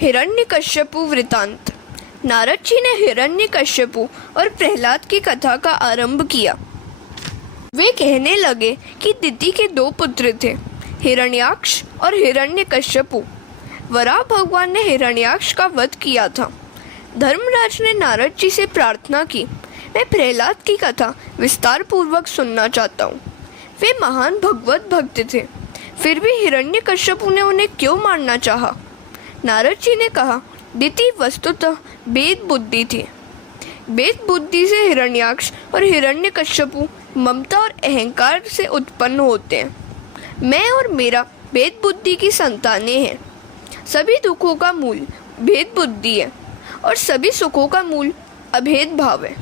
हिरण्यकश्यपु वृतांत। नारद जी ने हिरण्यकश्यपु और प्रहलाद की कथा का आरंभ किया। वे कहने लगे कि दिति के दो पुत्र थे, हिरण्याक्ष और हिरण्यकश्यपु। वराह भगवान ने हिरण्याक्ष का वध किया था। धर्मराज ने नारद जी से प्रार्थना की, मैं प्रहलाद की कथा विस्तार पूर्वक सुनना चाहता हूँ। वे महान भगवत भक्त थे, फिर भी हिरण्यकश्यपु ने उन्हें क्यों मारना चाहा? नारद जी ने कहा, दिति वस्तुतः भेद बुद्धि थी। भेद बुद्धि से हिरण्याक्ष और हिरण्यकश्यपु ममता और अहंकार से उत्पन्न होते हैं। मैं और मेरा भेद बुद्धि की संतानें हैं। सभी दुखों का मूल भेद बुद्धि है और सभी सुखों का मूल अभेद भाव है।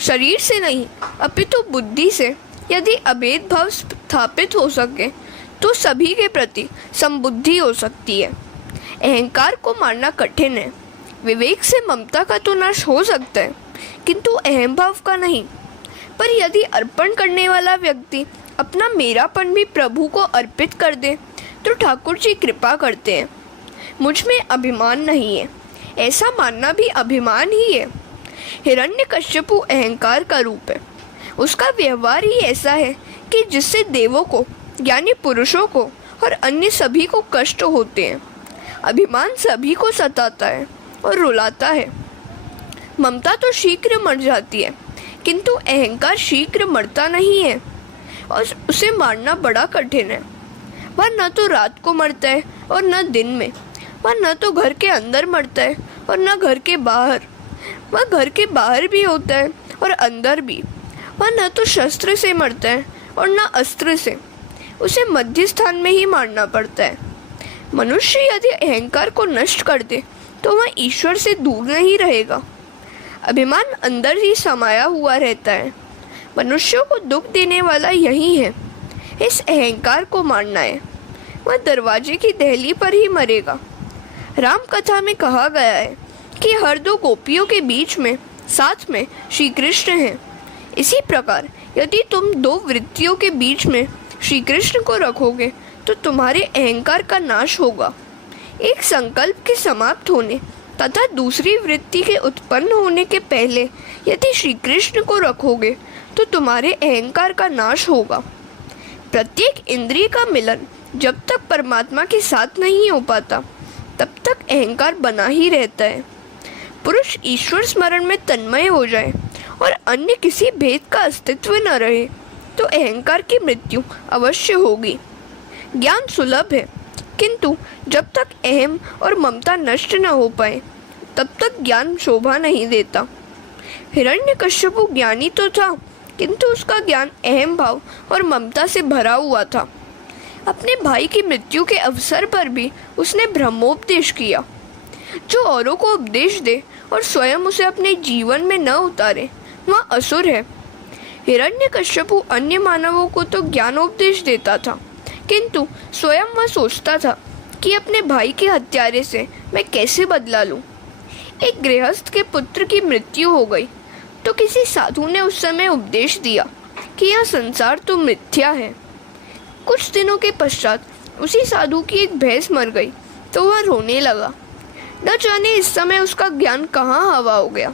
शरीर से नहीं अपितु बुद्धि से यदि अभेद भाव स्थापित हो सके तो सभी के प्रति समबुद्धि हो सकती है। अहंकार को मारना कठिन है। विवेक से ममता का तो नाश हो सकता है, किंतु अहम भाव का नहीं। पर यदि अर्पण करने वाला व्यक्ति अपना मेरापन भी प्रभु को अर्पित कर दे तो ठाकुर जी कृपा करते हैं। मुझ में अभिमान नहीं है, ऐसा मानना भी अभिमान ही है। हिरण्यकश्यपु अहंकार का रूप है। उसका व्यवहार ही ऐसा है कि जिससे देवों को, ज्ञानी पुरुषों को और अन्य सभी को कष्ट होते हैं। अभिमान सभी को सताता है और रुलाता है। ममता तो शीघ्र मर जाती है, किंतु अहंकार शीघ्र मरता नहीं है और उसे मारना बड़ा कठिन है। वह न तो रात को मरता है और न दिन में। वह न तो घर के अंदर मरता है और न घर के बाहर। वह घर के बाहर भी होता है और अंदर भी। वह न तो शस्त्र से मरता है और न अस्त्र से। उसे मध्य स्थान में ही मारना पड़ता है। मनुष्य यदि अहंकार को नष्ट कर दे तो वह ईश्वर से दूर नहीं रहेगा। अभिमान अंदर ही समाया हुआ रहता है। मनुष्यों को दुख देने वाला यही है। इस अहंकार को मारना है। वह दरवाजे की दहली पर ही मरेगा। राम कथा में कहा गया है कि हर दो गोपियों के बीच में साथ में श्री कृष्ण हैं। इसी प्रकार यदि तुम दो वृत्तियों के बीच में श्री कृष्ण को रखोगे तो तुम्हारे अहंकार का नाश होगा। एक संकल्प के समाप्त होने तथा दूसरी वृत्ति के उत्पन्न होने के पहले यदि श्री कृष्ण को रखोगे तो तुम्हारे अहंकार का नाश होगा। प्रत्येक इंद्रिय का मिलन जब तक परमात्मा के साथ नहीं हो पाता तब तक अहंकार बना ही रहता है। पुरुष ईश्वर स्मरण में तन्मय हो जाए और अन्य किसी भेद का अस्तित्व न रहे तो अहंकार की मृत्यु अवश्य होगी। ज्ञान सुलभ है, किंतु जब तक अहम और ममता नष्ट न हो पाए तब तक ज्ञान शोभा नहीं देता। हिरण्यकश्यपु ज्ञानी तो था, किंतु उसका ज्ञान अहम भाव और ममता से भरा हुआ था। अपने भाई की मृत्यु के अवसर पर भी उसने ब्रह्मोपदेश किया। जो औरों को उपदेश दे और स्वयं उसे अपने जीवन में न उतारे वह असुर है। हिरण्यकश्यपु अन्य मानवों को तो ज्ञानोपदेश देता था, किंतु स्वयं वह सोचता था कि अपने भाई के हत्यारे से मैं कैसे बदला लूं। एक गृहस्थ के पुत्र की मृत्यु हो गई तो किसी साधु ने उस समय उपदेश दिया कि यह संसार तो मिथ्या है। कुछ दिनों के पश्चात उसी साधु की एक भैंस मर गई तो वह रोने लगा। न जाने इस समय उसका ज्ञान कहाँ हवा हो गया।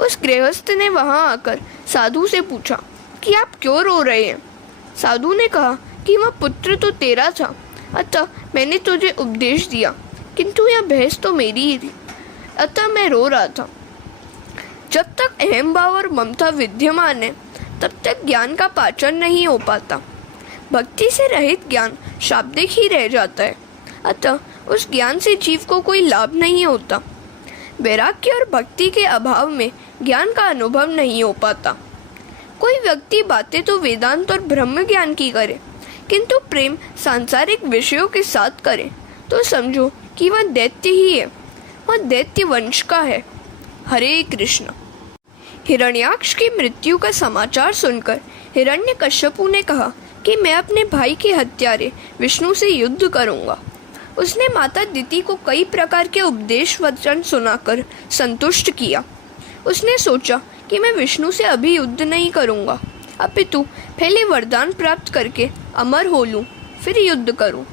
उस गृहस्थ ने वहां आकर साधु से पूछा कि आप क्यों रो रहे हैं। साधु ने कहा कि वह पुत्र तो तेरा था, अतः मैंने तुझे उपदेश दिया, किंतु यह भैंस तो मेरी ही थी, अतः मैं रो रहा था। जब तक अहम भाव और ममता विद्यमान है तब तक ज्ञान का पाचन नहीं हो पाता। भक्ति से रहित ज्ञान शाब्दिक ही रह जाता है, अतः उस ज्ञान से जीव को कोई लाभ नहीं होता। वैराग्य और भक्ति के अभाव में ज्ञान का अनुभव नहीं हो पाता। कोई व्यक्ति बातें तो वेदांत और ब्रह्म ज्ञान की करे, किंतु प्रेम सांसारिक विषयों के साथ करे तो समझो कि वह दैत्य ही है। वह दैत्य वंश का है। हरे कृष्ण। हिरण्याक्ष की मृत्यु का समाचार सुनकर हिरण्यकश्यपु ने कहा कि मैं अपने भाई के हत्यारे विष्णु से युद्ध करूंगा। उसने माता दिति को कई प्रकार के उपदेश वचन सुनाकर संतुष्ट किया। उसने सोचा कि मैं विष्णु से अभी युद्ध नहीं करूंगा, अपितु पहले वरदान प्राप्त करके अमर हो लूं, फिर युद्ध करूं।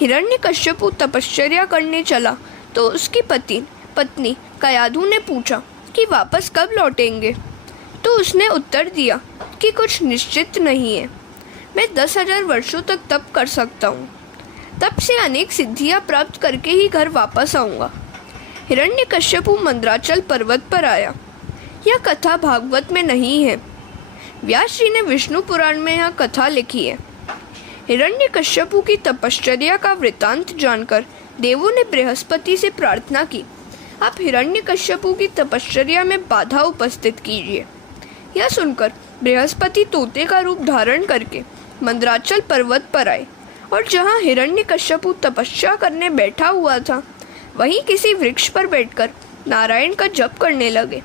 हिरण्यकश्यपु तपश्चर्या करने चला तो उसकी पत्नी कयाधु ने पूछा कि वापस कब लौटेंगे। तो उसने उत्तर दिया कि कुछ निश्चित नहीं है, मैं 10,000 वर्षों तक तप कर सकता हूँ, तप से अनेक सिद्धियाँ प्राप्त करके ही घर वापस आऊँगा। हिरण्यकश्यपु मंद्राचल पर्वत पर आया। यह कथा भागवत में नहीं है, व्यास जी ने विष्णु पुराण में यह कथा लिखी है। हिरण्यकश्यपु की तपश्चर्या का वृतांत जानकर देवों ने बृहस्पति से प्रार्थना की, आप हिरण्यकश्यपु की तपश्चर्या में बाधा उपस्थित कीजिए। यह सुनकर बृहस्पति तोते का रूप धारण करके मंद्राचल पर्वत पर आए और जहाँ हिरण्यकश्यपु तपस्या करने बैठा हुआ था वहीं किसी वृक्ष पर बैठकर नारायण का जप करने लगे।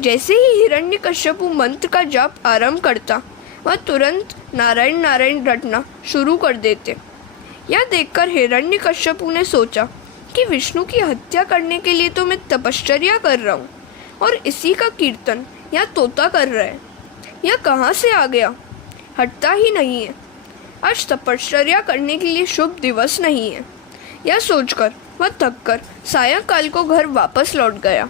जैसे ही हिरण्यकश्यपु मंत्र का जाप आरंभ करता, वह तुरंत नारायण नारायण रटना शुरू कर देते। यह देखकर हिरण्यकश्यपु ने सोचा कि विष्णु की हत्या करने के लिए तो मैं तपश्चर्या कर रहा हूँ और इसी का कीर्तन यह तोता कर रहा है, यह कहाँ से आ गया, हटता ही नहीं है। आज तपश्चर्या करने के लिए शुभ दिवस नहीं है। यह सोचकर वह थककर सायंकाल को घर वापस लौट गया।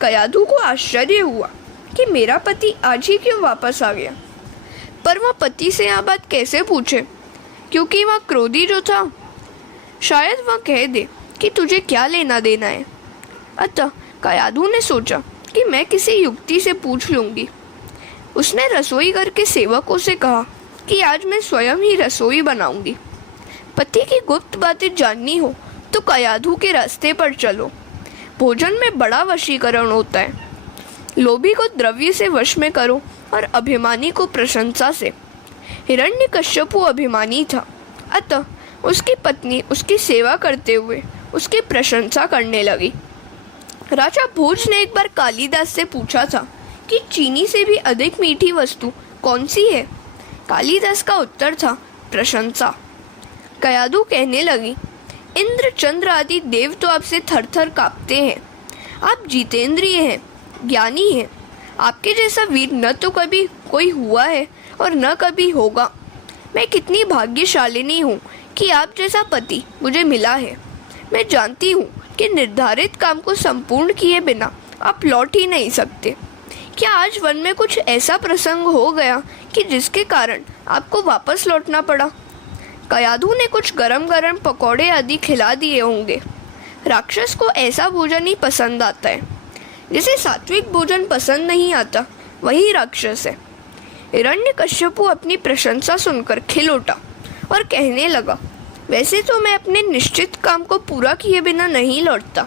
कयाधु को आश्चर्य हुआ कि मेरा पति आज ही क्यों वापस आ गया, पर वह पति से यह बात कैसे पूछे, क्योंकि वह क्रोधी जो था, शायद वह कह दे कि तुझे क्या लेना देना है। अतः कयाधु ने सोचा कि मैं किसी युक्ति से पूछ लूँगी। उसने रसोई घर के सेवकों से कहा कि आज मैं स्वयं ही रसोई बनाऊंगी। पति की गुप्त बातें जाननी हो तो कयाधु के रास्ते पर चलो। भोजन में बड़ा वशीकरण होता है। लोभी को द्रव्य से वश में करो और अभिमानी को प्रशंसा से। हिरण्यकश्यपु अभिमानी था, अतः उसकी पत्नी उसकी सेवा करते हुए उसकी प्रशंसा करने लगी। राजा भोज ने एक बार कालिदास से पूछा था कि चीनी से भी अधिक मीठी वस्तु कौन सी है। कालिदास का उत्तर था प्रशंसा। कयाधु कहने लगी, इंद्र चंद्र आदि देव तो आपसे थर थर कांपते हैं। आप जितेंद्रिय हैं, ज्ञानी हैं। आपके जैसा वीर न तो कभी कोई हुआ है और न कभी होगा। मैं कितनी भाग्यशालिनी हूँ कि आप जैसा पति मुझे मिला है। मैं जानती हूँ कि निर्धारित काम को संपूर्ण किए बिना आप लौट ही नहीं सकते। क्या आज वन में कुछ ऐसा प्रसंग हो गया कि जिसके कारण आपको वापस लौटना पड़ा? कयाधु ने कुछ गरम गरम पकौड़े आदि खिला दिए होंगे। राक्षस को ऐसा भोजन ही पसंद आता है। जिसे सात्विक भोजन पसंद नहीं आता वही राक्षस है। हिरण्यकश्यपु अपनी प्रशंसा सुनकर खिल उठा और कहने लगा, वैसे तो मैं अपने निश्चित काम को पूरा किए बिना नहीं लौटता,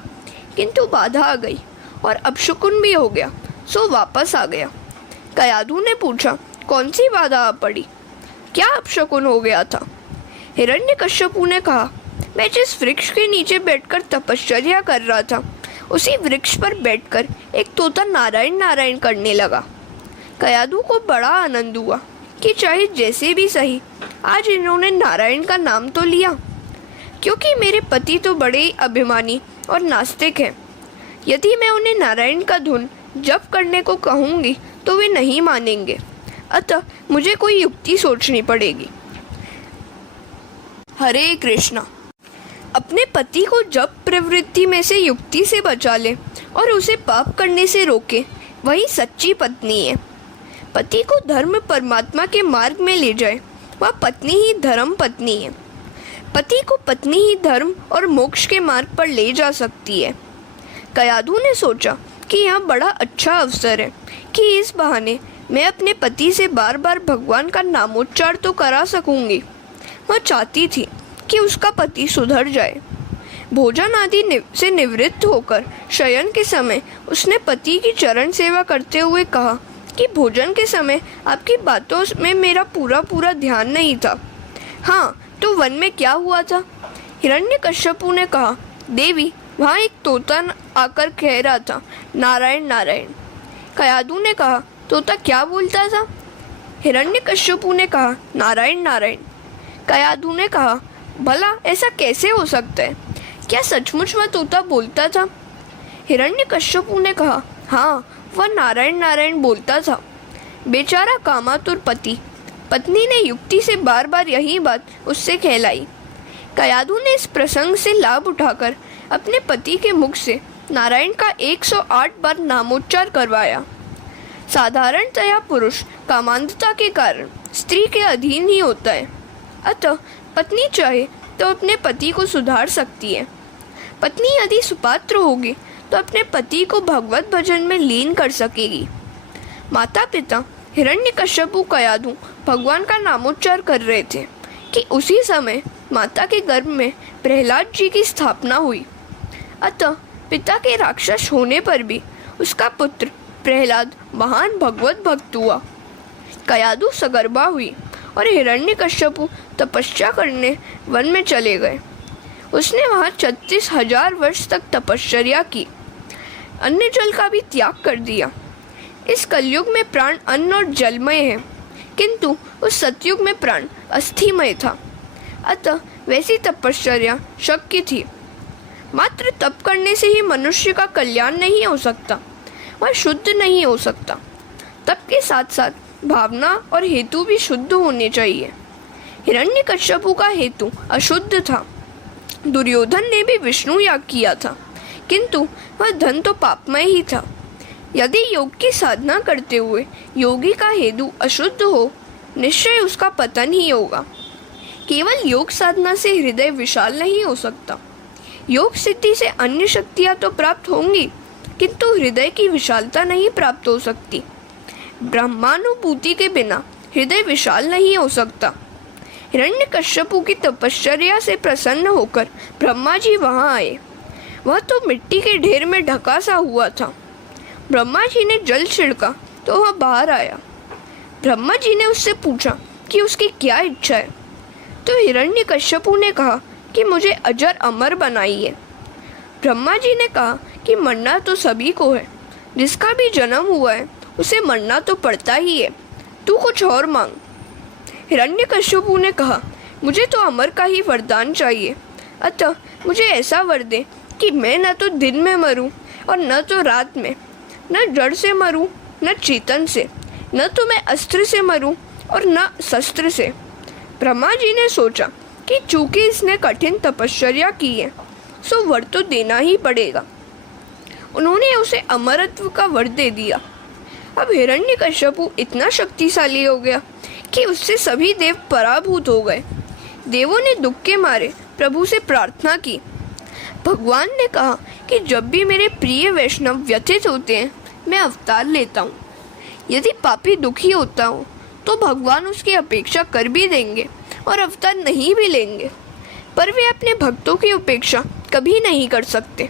किंतु बाधा आ गई और अपशकुन भी हो गया, सो वापस आ गया। कयाधु ने पूछा, कौन सी बाधा आ पड़ी, क्या अपशकुन हो गया था? हिरण्यकश्यपु ने कहा, मैं जिस वृक्ष के नीचे बैठकर तपश्चर्या कर रहा था उसी वृक्ष पर बैठकर एक तोता नारायण नारायण करने लगा। कयाधु को बड़ा आनंद हुआ कि चाहे जैसे भी सही आज इन्होंने नारायण का नाम तो लिया, क्योंकि मेरे पति तो बड़े ही अभिमानी और नास्तिक हैं। यदि मैं उन्हें नारायण का धुन जप करने को कहूँगी तो वे नहीं मानेंगे, अतः मुझे कोई युक्ति सोचनी पड़ेगी। हरे कृष्णा। अपने पति को जप प्रवृत्ति में से युक्ति से बचा ले और उसे पाप करने से रोके, वही सच्ची पत्नी है। पति को धर्म परमात्मा के मार्ग में ले जाए, वह पत्नी ही धर्म पत्नी है। पति को पत्नी ही धर्म और मोक्ष के मार्ग पर ले जा सकती है। कयाधु ने सोचा कि यह बड़ा अच्छा अवसर है कि इस बहाने मैं अपने पति से बार बार भगवान का नामोच्चार तो करा सकूंगी। वह चाहती थी कि उसका पति सुधर जाए। भोजन आदि से निवृत्त होकर शयन के समय उसने पति की चरण सेवा करते हुए कहा कि भोजन के समय आपकी बातों में मेरा पूरा ध्यान नहीं था। हाँ, तो वन में क्या हुआ था? हिरण्यकश्यपु ने कहा, देवी, वहाँ एक तोता आकर कह रहा था, नारायण नारायण। कयाधु ने कहा, तोता क्या बोलता था? हिरण्यकश्यपु ने कहा, नारायण नारायण। कयाधु ने कहा, भला ऐसा कैसे हो सकता है? क्या सचमुच वह तोता बोलता था? हिरण्यकश्यपु ने कहा, हाँ, वह नारायण नारायण बोलता था। बेचारा कामातुर पति। पत्नी ने युक्ति से बार बार यही बात उससे कहलाई। कयाधु ने इस प्रसंग से लाभ उठाकर अपने पति के मुख से नारायण का 108 बार नामोच्चार करवाया। साधारणतया पुरुष कामांधता के कारण स्त्री के अधीन ही होता है, अतः पत्नी चाहे तो अपने पति को सुधार सकती है। पत्नी यदि सुपात्र होगी तो अपने पति को भगवत भजन में लीन कर सकेगी। माता पिता हिरण्यकश्यपु कयाधु भगवान का नामोच्चार कर रहे थे कि उसी समय माता के गर्भ में प्रहलाद जी की स्थापना हुई। अतः पिता के राक्षस होने पर भी उसका पुत्र प्रहलाद महान भगवत भक्त हुआ। कयाधु सगर्भा हुई और हिरण्यकश्यपु तपस्या करने वन में चले गए। उसने वहाँ 36,000 वर्ष तक तपश्चर्या की, अन्न जल का भी त्याग कर दिया। इस कलयुग में प्राण अन्न और जलमय है, किंतु उस सतयुग में प्राण अस्थिमय था, अतः वैसी तपश्चर्या शक्य थी। मात्र तप करने से ही मनुष्य का कल्याण नहीं हो सकता, वह शुद्ध नहीं हो सकता। तप के साथ साथ भावना और हेतु भी शुद्ध होने चाहिए। हिरण्यकश्यपु का हेतु अशुद्ध था। दुर्योधन ने भी विष्णु याग किया था, किंतु वह धन तो पापमय ही था। यदि योग की साधना करते हुए योगी का हेतु अशुद्ध हो, निश्चय उसका पतन ही होगा। केवल योग साधना से हृदय विशाल नहीं हो सकता। योग सिद्धि से अन्य शक्तियाँ तो प्राप्त होंगी, किंतु हृदय की विशालता नहीं प्राप्त हो सकती। ब्रह्मानुभूति के बिना हृदय विशाल नहीं हो सकता। हिरण्यकश्यपु की तपश्चर्या से प्रसन्न होकर ब्रह्मा जी वहाँ आए। वह तो मिट्टी के ढेर में ढका सा हुआ था। ब्रह्मा जी ने जल छिड़का तो वह बाहर आया। ब्रह्मा जी ने उससे पूछा कि उसकी क्या इच्छा है, तो हिरण्यकश्यपु ने कहा कि मुझे अजर अमर बनाइए। ब्रह्मा जी ने कहा कि मरना तो सभी को है, जिसका भी जन्म हुआ है उसे मरना तो पड़ता ही है, तू कुछ और मांग। हिरण्यकश्यपु ने कहा, मुझे तो अमर का ही वरदान चाहिए, अतः मुझे ऐसा वर दे कि मैं न तो दिन में मरूं और न तो रात में, न जड़ से मरूं न चेतन से, न तो मैं अस्त्र से मरूं और न शस्त्र से। ब्रह्मा जी ने सोचा कि चूंकि इसने कठिन तपश्चर्या की है, सो वर तो देना ही पड़ेगा। उन्होंने उसे अमरत्व का वर दे दिया। अब हिरण्यकश्यपु इतना शक्तिशाली हो गया कि उससे सभी देव पराभूत हो गए। देवों ने दुख के मारे प्रभु से प्रार्थना की। भगवान ने कहा कि जब भी मेरे प्रिय वैष्णव व्यथित होते हैं, मैं अवतार लेता हूँ। यदि पापी दुखी होता हो तो भगवान उसकी अपेक्षा कर भी देंगे और अवतार नहीं भी लेंगे, पर वे अपने भक्तों की उपेक्षा कभी नहीं कर सकते।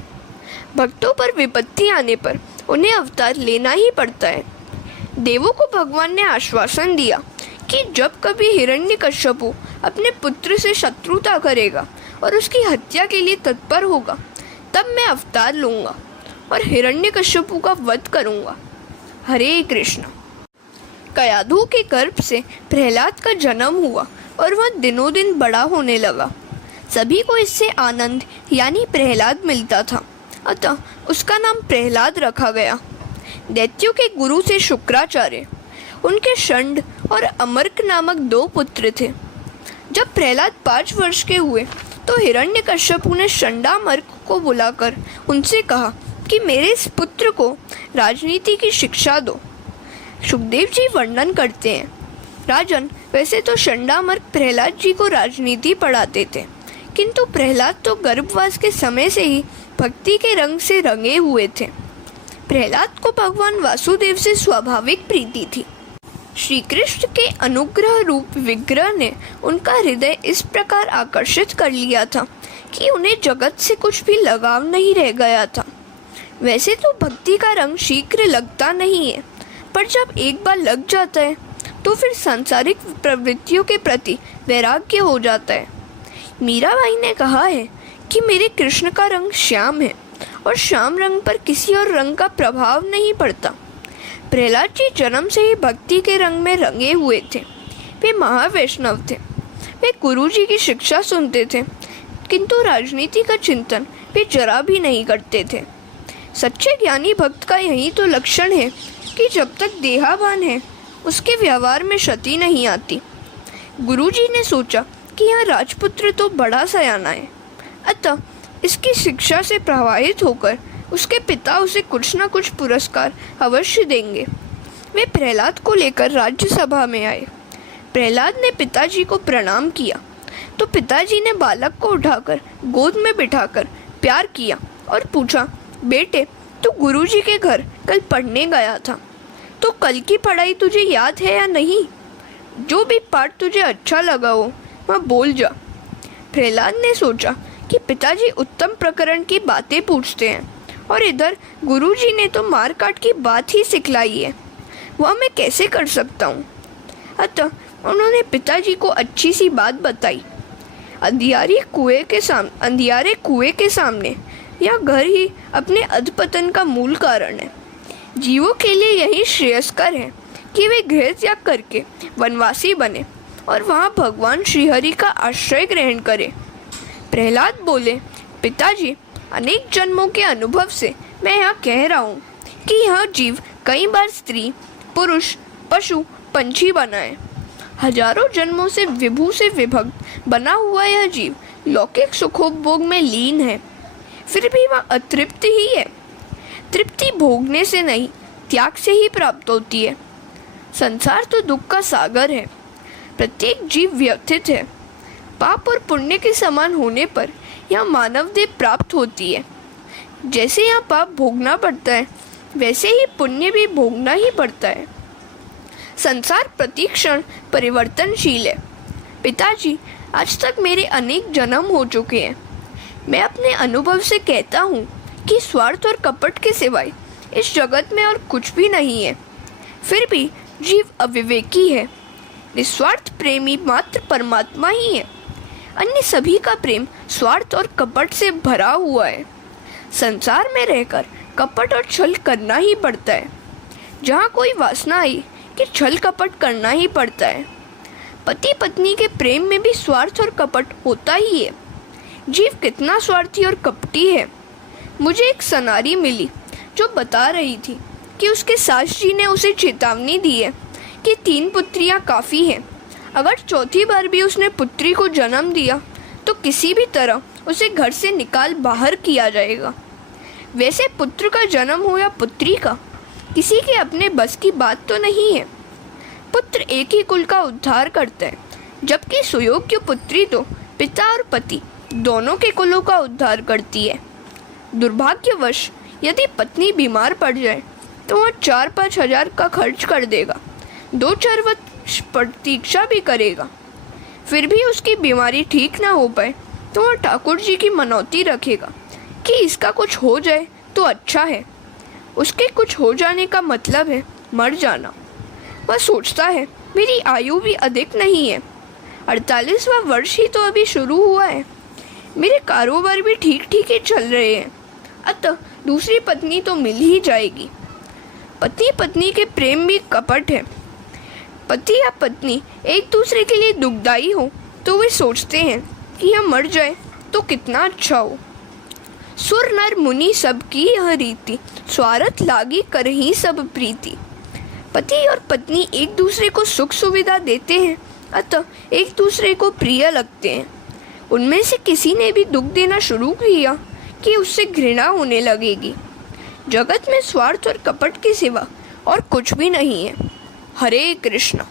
भक्तों पर विपत्ति आने पर उन्हें अवतार लेना ही पड़ता है। देवों को भगवान ने आश्वासन दिया कि जब कभी हिरण्यकश्यपु अपने पुत्र से शत्रुता करेगा और उसकी हत्या के लिए तत्पर होगा, तब मैं अवतार लूँगा और हिरण्यकश्यपु का वध करूँगा। हरे कृष्ण। कयाधु के गर्भ से प्रहलाद का जन्म हुआ और वह दिनों दिन बड़ा होने लगा। सभी को इससे आनंद यानी प्रहलाद मिलता था, अतः उसका नाम प्रहलाद रखा गया। दैत्यों के गुरु थे शुक्राचार्य। उनके षंड और अमर्क नामक 2 पुत्र थे। जब प्रहलाद 5 वर्ष के हुए तो हिरण्यकश्यपु ने षंडामर्क को बुलाकर उनसे कहा कि मेरे इस पुत्र को राजनीति की शिक्षा दो। सुखदेव जी वर्णन करते हैं, राजन, वैसे तो षंडामर्क प्रहलाद जी को राजनीति पढ़ाते थे, किंतु प्रहलाद तो गर्भवास के समय से ही भक्ति के रंग से रंगे हुए थे। प्रहलाद को भगवान वासुदेव से स्वाभाविक प्रीति थी। श्री कृष्ण के अनुग्रह रूप विग्रह ने उनका हृदय इस प्रकार आकर्षित कर लिया था कि उन्हें जगत से कुछ भी लगाव नहीं रह गया था। वैसे तो भक्ति का रंग शीघ्र लगता नहीं है, पर जब एक बार लग जाता है तो फिर सांसारिक प्रवृत्तियों के प्रति वैराग्य हो जाता है। मीराबाई ने कहा है कि मेरे कृष्ण का रंग श्याम है और श्याम रंग पर किसी और रंग का प्रभाव नहीं पड़ता। प्रहलाद जी जन्म से ही भक्ति के रंग में रंगे हुए थे। वे महावैष्णव थे। वे गुरु जी की शिक्षा सुनते थे, किंतु राजनीति का चिंतन वे जरा भी नहीं करते थे। सच्चे ज्ञानी भक्त का यही तो लक्षण है कि जब तक देहाभान है उसके व्यवहार में क्षति नहीं आती। गुरु जी ने सोचा कि यह राजपुत्र तो बड़ा सयाना है, अतः इसकी शिक्षा से प्रभावित होकर उसके पिता उसे कुछ न कुछ पुरस्कार अवश्य देंगे। वे प्रहलाद को लेकर राज्यसभा में आए। प्रहलाद ने पिताजी को प्रणाम किया तो पिताजी ने बालक को उठाकर गोद में बिठाकर प्यार किया और पूछा, बेटे तू गुरुजी के घर कल पढ़ने गया था, तो कल की पढ़ाई तुझे याद है या नहीं? जो भी पाठ तुझे अच्छा लगा हो वह बोल जा। प्रहलाद ने सोचा कि पिताजी उत्तम प्रकरण की बातें पूछते हैं और इधर गुरुजी ने तो मार काट की बात ही सिखलाई है, वह मैं कैसे कर सकता हूँ। अतः उन्होंने पिताजी को अच्छी सी बात बताई। अंधियारे कुएं के सामने यह घर ही अपने अधपतन का मूल कारण है। जीवों के लिए यही श्रेयस्कर है कि वे गृह त्याग करके वनवासी बने और वहाँ भगवान श्रीहरि का आश्रय ग्रहण करें। प्रहलाद बोले, पिताजी अनेक जन्मों के अनुभव से मैं यहाँ कह रहा हूँ कि यह जीव कई बार स्त्री, पुरुष, पशु, पंछी बना है। हजारों जन्मों से विभू से विभक्त बना हुआ यह जीव लौकिक सुखोपभोग में लीन है, फिर भी वह अतृप्त ही है। तृप्ति भोगने से नहीं, त्याग से ही प्राप्त होती है। संसार तो दुख का सागर है। प्रत्येक जीव व्यथित है। पाप और पुण्य के समान होने पर यह मानव देह प्राप्त होती है। जैसे यहाँ पाप भोगना पड़ता है, वैसे ही पुण्य भी भोगना ही पड़ता है। संसार प्रतिक्षण परिवर्तनशील है। पिताजी, आज तक मेरे अनेक जन्म हो चुके हैं। मैं अपने अनुभव से कहता हूँ कि स्वार्थ और कपट के सिवाय इस जगत में और कुछ भी नहीं है। फिर भी जीव अविवेकी है। निस्वार्थ प्रेमी मात्र परमात्मा ही है। अन्य सभी का प्रेम स्वार्थ और कपट से भरा हुआ है। संसार में रहकर कपट और छल करना ही पड़ता है। जहाँ कोई वासना आई कि छल कपट करना ही पड़ता है। पति पत्नी के प्रेम में भी स्वार्थ और कपट होता ही है। जीव कितना स्वार्थी और कपटी है। मुझे एक सनारी मिली जो बता रही थी कि उसके सास जी ने उसे चेतावनी दी है कि 3 पुत्रियां काफ़ी हैं। अगर चौथी बार भी उसने पुत्री को जन्म दिया तो किसी भी तरह उसे घर से निकाल बाहर किया जाएगा। वैसे पुत्र का जन्म हो या पुत्री का, किसी के अपने बस की बात तो नहीं है। पुत्र एक ही कुल का उद्धार करता है, जबकि सुयोग्य पुत्री तो पिता और पति दोनों के कुलों का उद्धार करती है। दुर्भाग्यवश यदि पत्नी बीमार पड़ जाए तो वह 4-5 हजार का खर्च कर देगा, 2-4 वर्ष प्रतीक्षा भी करेगा। फिर भी उसकी बीमारी ठीक ना हो पाए तो वह ठाकुर जी की मनौती रखेगा कि इसका कुछ हो जाए तो अच्छा है। उसके कुछ हो जाने का मतलब है मर जाना। वह सोचता है मेरी आयु भी अधिक नहीं है, 48वां वर्ष ही तो अभी शुरू हुआ है। मेरे कारोबार भी ठीक ठीक ही चल रहे हैं, अतः दूसरी पत्नी तो मिल ही जाएगी। पति पत्नी के प्रेम भी कपट है। पति या पत्नी एक दूसरे के लिए दुखदाई हो तो वे सोचते हैं कि यह मर जाए तो कितना अच्छा हो। सुर नर मुनि सब की यह रीति, स्वार्थ लागी करही सब प्रीति। पति और पत्नी एक दूसरे को सुख सुविधा देते हैं, अतः एक दूसरे को प्रिय लगते हैं। उनमें से किसी ने भी दुख देना शुरू किया कि उससे घृणा होने लगेगी। जगत में स्वार्थ और कपट के सिवा और कुछ भी नहीं है। हरे कृष्ण।